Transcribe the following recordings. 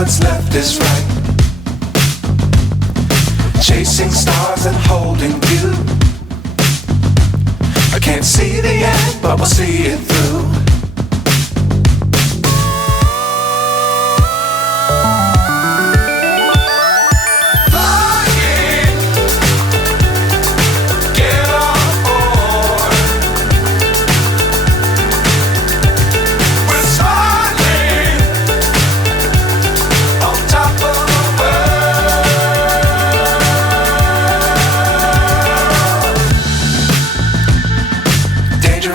what's left is right. Chasing stars and holding you. I can't see the end, but we'll see it through.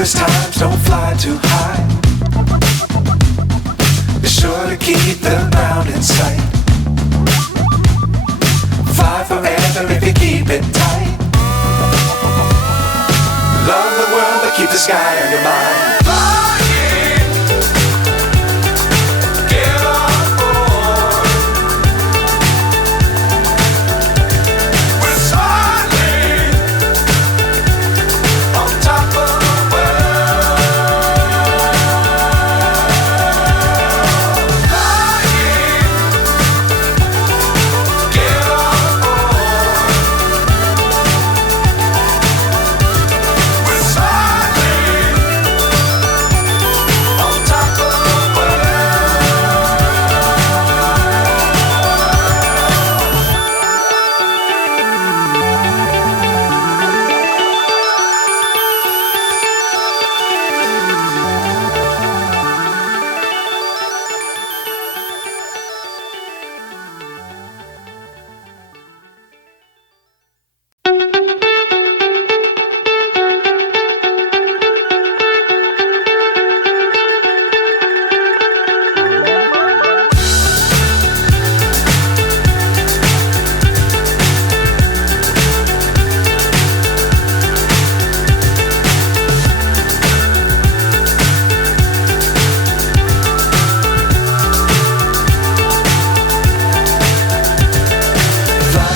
Times don't fly too high. Be sure to keep the ground in sight. Fly forever if you keep it tight. Love the world but keep the sky on your mind.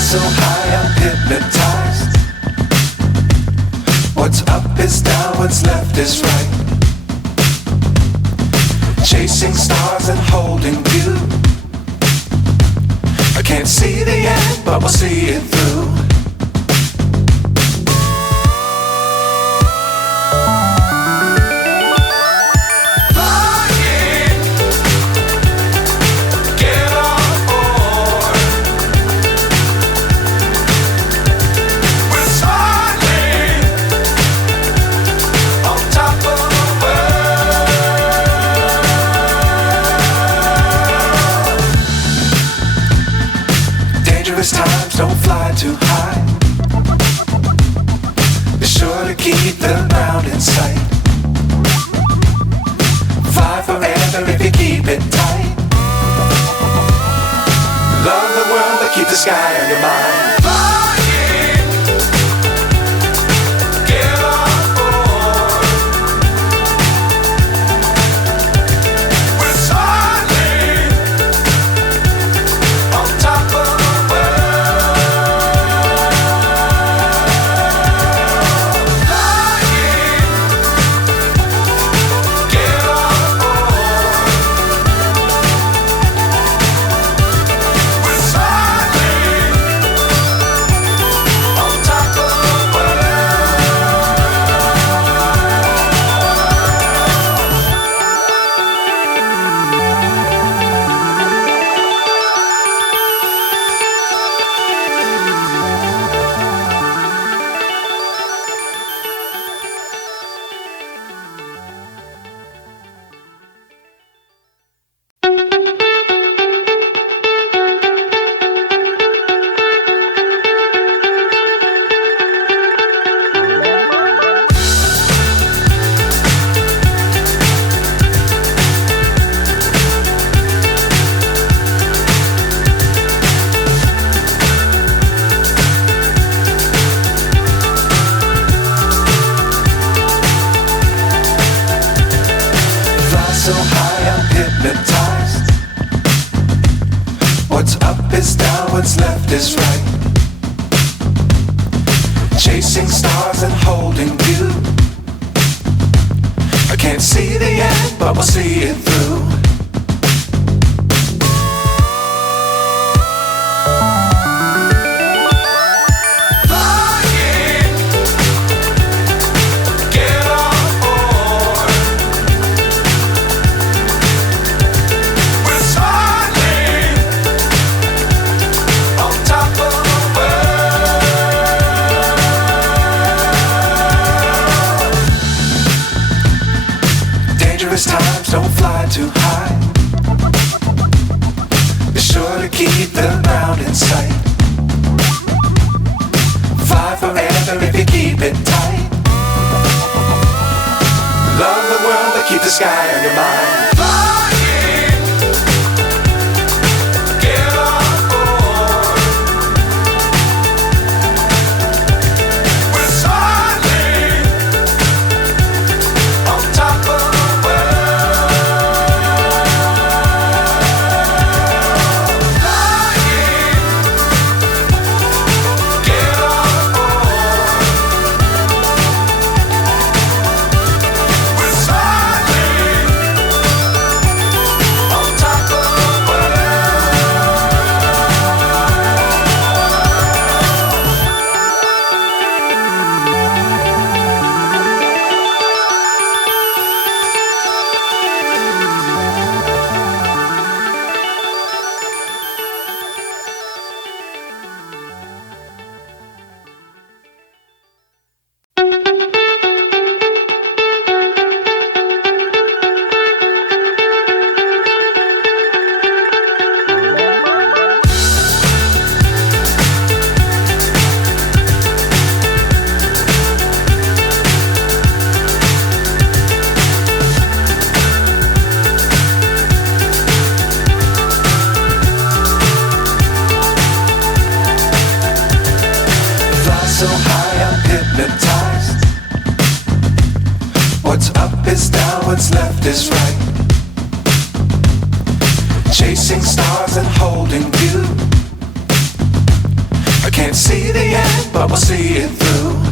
So high I'm hypnotized. What's up is down, what's left is right. Chasing stars and holding you. I can't see the end, but we'll see it through. Times don't fly too high. Be sure to keep the ground in sight. Fly forever if you keep it tight. Love the world but keep the sky on your mind. So high I'm hypnotized. What's up is down, what's left is right. Chasing stars and holding you. I can't see the end, but we'll see it through. don't fly too high. Be sure to keep the ground in sight. Fly forever if you keep it tight. Love the world but keep the sky on your mind. Flying, get on board. We're soaring on top of the world. Flying, get on board. We're soaring on top of the world. Fly so high I'm hypnotized. What's up is down, what's left is right. Chasing stars and holding you. I can't see the end, but we'll see it through.